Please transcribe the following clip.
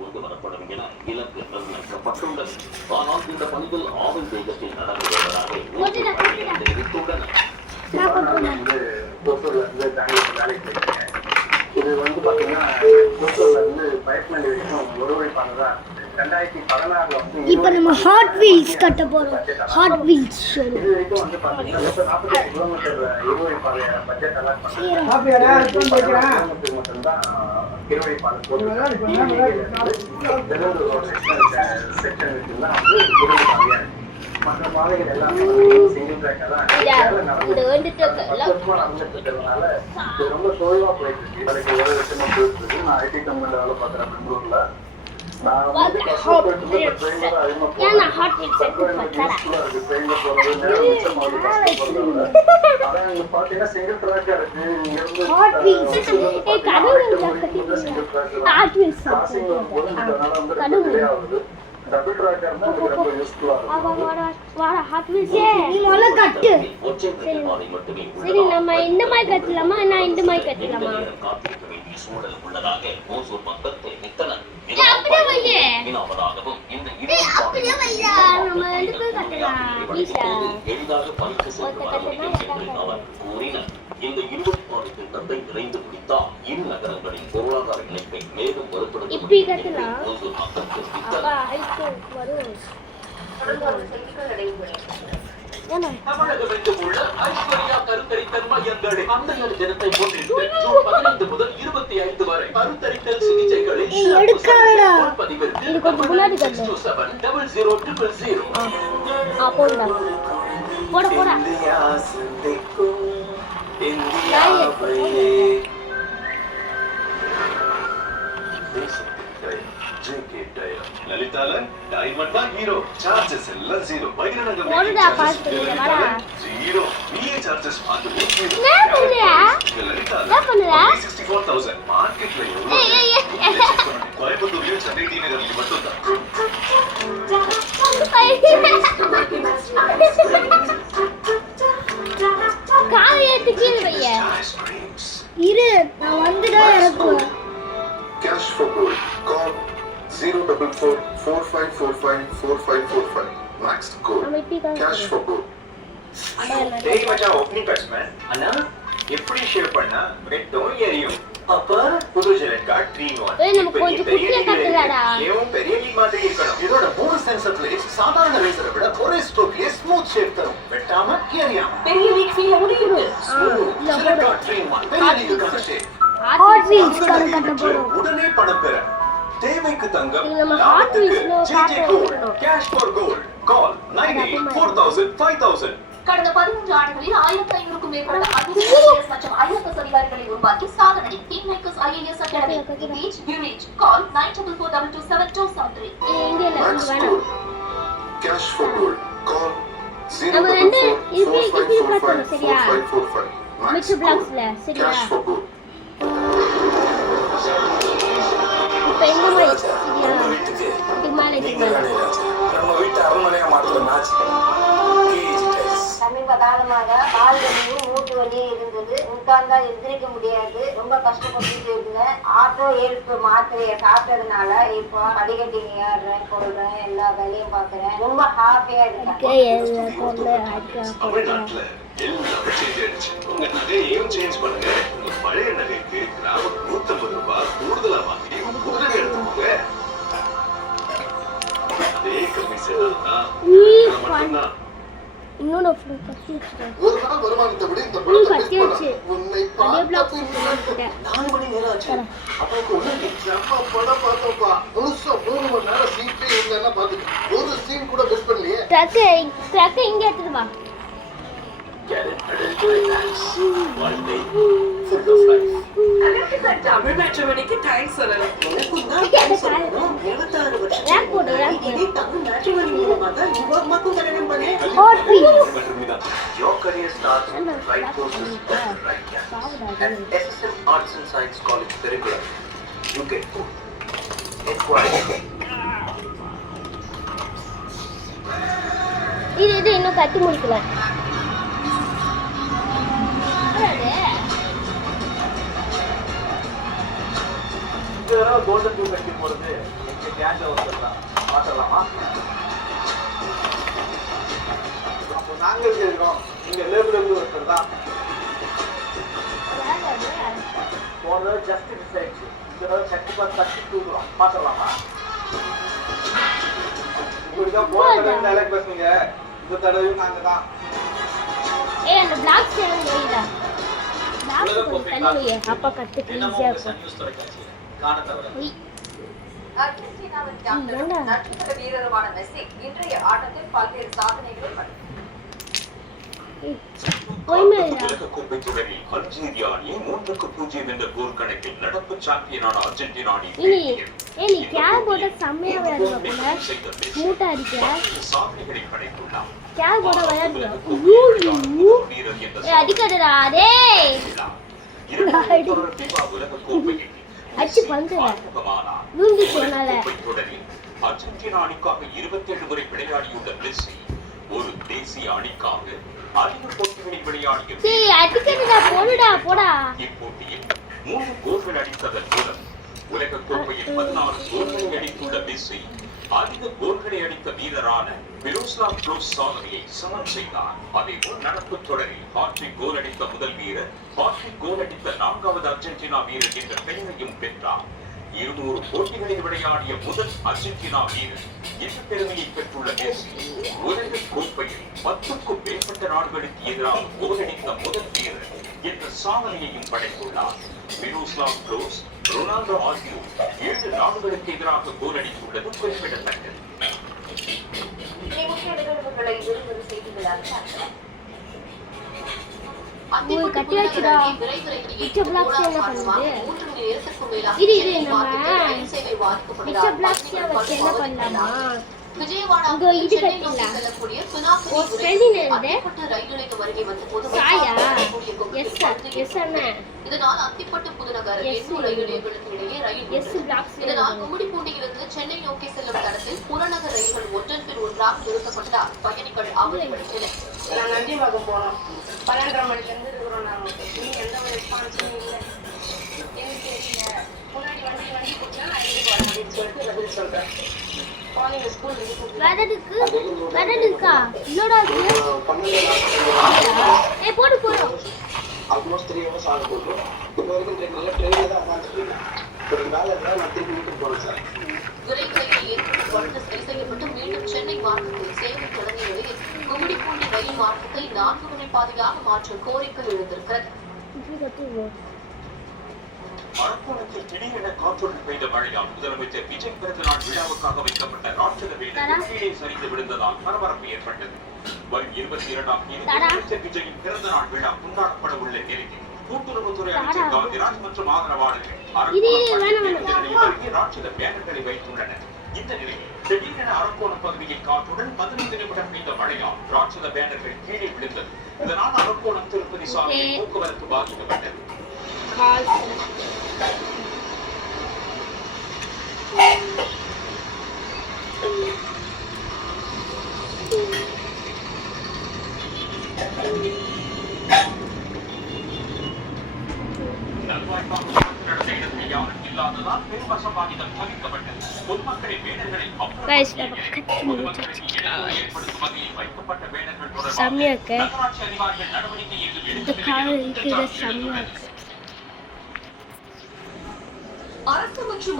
கொண்டு வரப்படும் என இலக்கு நிர்ணயிக்கப்பட்டுள்ளது. ஆனால் இந்த பணிகள் ஆவல் வேகத்தில் நடந்து வருவதாக தெரிவித்துள்ளனர். இது வந்து பாத்தீங்கன்னா பயட்மெண்ட் வரைக்கும் ஒரு வழிப்பானதா 2016 வந்து இப்போ நம்ம ஹாட் வீல்ஸ் கட்ட போறோம். ஹாட் வீல்ஸ் இது வரைக்கும் வந்து பாத்தீங்கன்னா 148 கிலோமீட்டர் இருவழிப்பாதை பட்ஜெட் அலாட் பண்ணாங்க. மட்டும்தான் இருவழிப்பாதை செக்ஷன் இருக்குன்னா வந்து இருவழிப்பாதையா இருக்கு. மற்ற பாதைகள் எல்லாமே சிங்கிள் ட்ராக்கா தான் நடந்துட்டுனால இது ரொம்ப சோய்வா போயிட்டு இருக்கு. அதுக்கு 7 வருஷமா போயிட்டு இருக்கு. நான் ஐடி கம்பெனில வேலை பார்க்குறேன் பெங்களூர்ல. நான் வந்து ட்ரெயின்ல அதிகமா அதான் இங்க பாத்தீங்கன்னா சிங்கிள் ட்ராக்கா இருக்கு. இங்க இருந்து சிங்கிள் ட்ராக் டபுள் ட்ராக்கர் தான் எனக்கு ரொம்ப யூஸ்ஃபுல்லா இருக்கும். சரி நம்ம இந்த மாதிரி கட்டலாமா? நான் இந்த மாதிரி கட்டலாமா? இந்த இருவழிப்பாதை திட்டத்தை விரைந்து முடித்தால் இரு நகரங்களின் பொருளாதார இணைப்பை மேலும் தமிழகமெங்கும் உள்ள ஐஸ்வர்யா கருத்தரித்தல் மையங்கள் அன்னையர் தினத்தை முன்னிட்டு ஜூன் 15 முதல் 25 வரை கருத்தரித்தல் சிகிச்சைகளை பதிவிற்கு 6270000. லலிதாலன் டைமண்ட் தான் ஹீரோ. சார்ஜஸ் எல்லாம் ஜீரோ. வைரநகர் ஜீரோ. நீயே சார்ஜஸ் பார்த்து லலிதாலன் 64000 மார்க்கெட்ல கோயம்புத்தூர்ல சென்னை டி நகர்ல மட்டும் தான். இரு நான் வந்துதான் இறக்குவேன். Cash for gold. Call 04445454545. Max gold. Cash for gold. டேய் மச்சான் ஓப்பனிங் பேட்ஸ்மேன் அண்ணா எப்படி ஷேவ் பண்ணா வெட்டும் எரியும். அப்ப புது ஜெலட் கார்ட் 3-in-1. நம்ம கொஞ்சம் குட்டியா கட்டலாடா. ஏவும் பெரிய லீக் மாதிரி இருக்கணும். இதோட 3 சென்சர் பிளேஸ் சாதாரண ரேசரை விட ஒரே ஸ்ட்ரோக்லயே ஸ்மூத் ஷேவ் தரும். வெட்டாம எரியாம. பெரிய லீக் ஃபீல் முடியுது. ஜெலட் கார்ட் 3-in-1. பெரிய லீக் ஷேவ். ஹாட் வீல்ஸ் கட்ட போறோம். உடனே பணம் பெற தேவைக்கு தங்கம். நம்ம ஹாட் வீல்ஸ்ல பாப்போம். Cash for gold. கால் 984000 5000. கடந்த 13 ஆண்டுகளில் 1500க்கும் மேற்பட்ட IAS மற்றும் IFS அதிகாரிகளை உருவாக்கி சாதனை king makers IAS academy. Engage, Village. Call 9442727273. Cash for gold. Call 044454545. Max gold. Cash for gold. இப்ப எங்க மாதிரி நம்ம வீட்டு அரண்மனையா மாத்துற மேட்ச். சமீப காலமாக கால் வலியும் மூட்டு வலியும் இருந்தது. உட்கார்ந்தா எந்திரிக்க முடியாது. ரொம்ப கஷ்டப்பட்டு இருந்தேன். ஆட்டோ ஏழுப்பு மாத்திரையை சாப்பிட்டதுனால இப்போ படிக்கட்டி ஏறுறேன், கொள்றேன், எல்லா வேலையும் பாக்குறேன். ரொம்ப ஹாப்பியா இருக்கேன். தமிழ்நாட்டுல எல்லாமே சேஞ்ச் ஆயிடுச்சு. உங்க நகையையும் சேஞ்ச் பண்ணுங்க. உங்க பழைய நகைக்கு கிராமம் 150 ரூபாய் கூடுதலா வாங்கி உடனே எடுத்துக்கோங்க. அதே கம்மி சேதாரம் மட்டும்தான். இன்னொரு ஒரு நாள் வருமானத்தை விட இந்த உன்னை 4 மணி நேரம் ஆச்சு. அப்பாவுக்கு செம்ம படம் பார்த்தோம்ப்பா. முழுசா 3 மணி நேரம் சீட்டே இல்லைன்னா பாத்துட்டு ஒரு சீன் கூட மிஸ் பண்ணலையே. ட்ரக் இங்க எடுத்துட்டு வா. One day full of life. Tamil மேட்ரிமோனிக்கு தேங்க்ஸ் சொல்லலாம். எனக்கும் தான் தேங்க்ஸ் சொல்லணும். 26 வருஷம் இதே தமிழ் மேட்ரிமோனி மூலமா தான் யுவமாக்கும் கல்யாணம் பண்ணேன். Your career starts with the right courses at the right campus. At SSM Arts and Science College, Perigulam, you get food. Inquiry. இது இன்னும் கட்டி முடிக்கல. கோல்டன் டூ கட்டி போறது கேங்ல ஒருத்தர் தான் பாத்துடலாமா? அப்போ நாங்க இருக்கோம், நீங்க லேபிள் ஒருத்தர் தான். போன தடவை ஜஸ்ட் மிஸ் ஆயிடுச்சு, இந்த தடவை சட்டி பார்த்து தட்டி தூக்குறோம், பாத்துடலாமா? இப்படிதான் போன தடவை டைலாக் பேசுனீங்க, இந்த தடவையும் நாங்க தான். ஏய் அந்த பிளாக் சேனல் வைடா. பிளாக் தனியே அப்பா கத்துக்கு ஈஸியா இருக்கும். அர்ஜென்டினாவின் கேப்டனும் நட்சத்திர வீரருமான மெஸ்ஸி இன்றைய ஆட்டத்தில் பல்வேறு சாதனைகளை படைத்தார். உலகக்கோப்பை தொடரில் அல்ஜீரியா அணி 3-0 என்ற கோல் கணக்கில் நடப்பு சாம்பியனான அர்ஜென்டினா அணி ஏய் நீ கேப் போட செம்மையா விளையாடுற போல மூட்டை அடிக்க சாதனைகளை படைத்துள்ளார். கேப் போட விளையாடுற ஏய் அடிக்காதடா டேய் உலகக்கோப்பையில் அடிச்சு பண்றேன் நூந்தி சொன்னால அர்ஜென்டினா அணிக்காக 27 முறை விளையாடியுள்ள மெஸ்ஸி ஒரு தேசிய அணிக்காக அதிக போட்டிகளில் விளையாடிய சரி அடிக்கடா போடா இப்போட்டியில் 3 கோல்கள் அடித்ததன் மூலம் உலக கோப்பையில் 16 கோல்களை அடித்துள்ள மெஸ்ஸி அதிக கோல்களை அடித்த வீரரான மிரோஸ்லாவ் க்ளோஸ் சாதனையை சமன் செய்தார். அதேபோல் நடப்பு தொடரில் ஹாட்ரிக் கோல் அடித்த முதல் வீரர், ஹாட்ரிக் கோல் அடித்த 4வது அர்ஜென்டினா வீரர் என்ற பெயரையும் பெற்றார். 200 போட்டிகளில் விளையாடிய முதல் அர்ஜென்டினா வீரர் என்ற பெருமையை பெற்றுள்ள மெஸ்ஸி உலக கோப்பையில் 10க்கும் மேற்பட்ட நாடுகளுக்கு எதிராக கோல் அடித்த முதல் வீரர் என்ற சாதனையையும் படைத்துள்ளார். மிரோஸ்லாவ் க்ளோஸ், ரொனால்டோ ஆகியோர் 7 நாடுகளுக்கு எதிராக கோல் அடித்துள்ளது குறிப்பிடத்தக்கது. முக்கிய நிகழ்வுகளை விறுவிறு செய்திகளாக பார்க்கலாம். கட்டி வச்சுடா மிச்ச பிளாக்ஸ் என்ன பண்ணுது இது நம்ம மிச்ச பிளாக்ஸ் வச்சு என்ன பண்ணலாமா இங்க இது கட்டலாம் ஒரு ட்ரெண்டிங் இருந்து சாயா எஸ் அண்ணா இதனால் அத்திப்பட்டு புதுநகர் எண்ணூர் ரயில் நிலையங்களுக்கு இடையே ரயில் எஸ் பிளாக்ஸ் இதனால் கும்மிடிப்பூண்டியிலிருந்து சென்னை நோக்கி செல்லும் தடத்தில் புறநகர் ரயில்கள் ஒன்றன் பின் ஒன்றாக நிறுத்தப்பட்டதால் பயணிகள் அவதியடைந்தனர். நான் நந்திபாக்கம் போனோம் 12:30 மணிக்கு இருந்து இருக்கிறோம். நாங்கள் நீங்க எந்த ஒரு ரெஸ்பான்ஸும் இல்லை. எனக்கு தெரியல முன்னாடி வண்டி போச்சுன்னா நான் எங்கே போகிறேன் அப்படின்னு சொல்லிட்டு பதில் சொல்கிறேன். குழந்தைங்க ஸ்கூல் வரதுக்கா இல்லோடா ஏ போறோம் ஆல்மோஸ்ட் 3 hours ஆக போகுது. இப்போ வரைக்கும் ட்ரெயினில் தான் உட்காந்துருக்கேன். ஒரு வேலை இருந்தால் நான் திரும்பி வீட்டுக்கு போகிறேன் சார். விரைவு ரயில் ஏற்பட்டு வழக்கு சரி செய்யப்பட்டு மீண்டும் சென்னை மார்க்கத்தில் சேவை தொடங்கிய நிலையில் கும்மிடிப்பூண்டி ரயில் மார்க்கத்தை 4 வழி பாதையாக மாற்ற கோரிக்கை எழுந்திருக்கிறது. அரக்கோணத்தில் திடீரென காற்றுடன் பெய்த மழையால் முதலமைச்சர் விஜய் பிறந்த நாள் விழாவுக்காக வைக்கப்பட்ட ராட்சத வேலன் கீழே சரிந்து விழுந்ததால் பரபரப்பு ஏற்பட்டது. வரும் 22ஆம் தேதி முதலமைச்சர் விஜயின் பிறந்த நாள் விழா கொண்டாடப்பட உள்ள நிலையில் கூட்டுறவுத்துறை அமைச்சர் காந்திராஜ் மற்றும் ஆதரவாளர்கள் அரக்கோணம் ராட்சத பேனர்களை வைத்துள்ளனர். இந்த நிலையில் திடீரென அரக்கோணம் பகுதியில் காற்றுடன் 15 நிமிடம் பெய்த மழையால் ராட்சத பேனர்கள் கீழே விழுந்தது. இதனால் அரக்கோணம் திருப்பதி சாலையில் போக்குவரத்து பாதிக்கப்பட்டது. இல்லாததால் பெருமசம் பாதிதம் தவிர்க்கப்பட்டது. பொதுமக்களின் பேனர்களில் ஏற்படுத்தும் வகையில் வைக்கப்பட்ட பேனர்கள் தொடர்பாக நகராட்சி அதிகாரிகள் நடவடிக்கை எடுத்து அரசு மற்றும்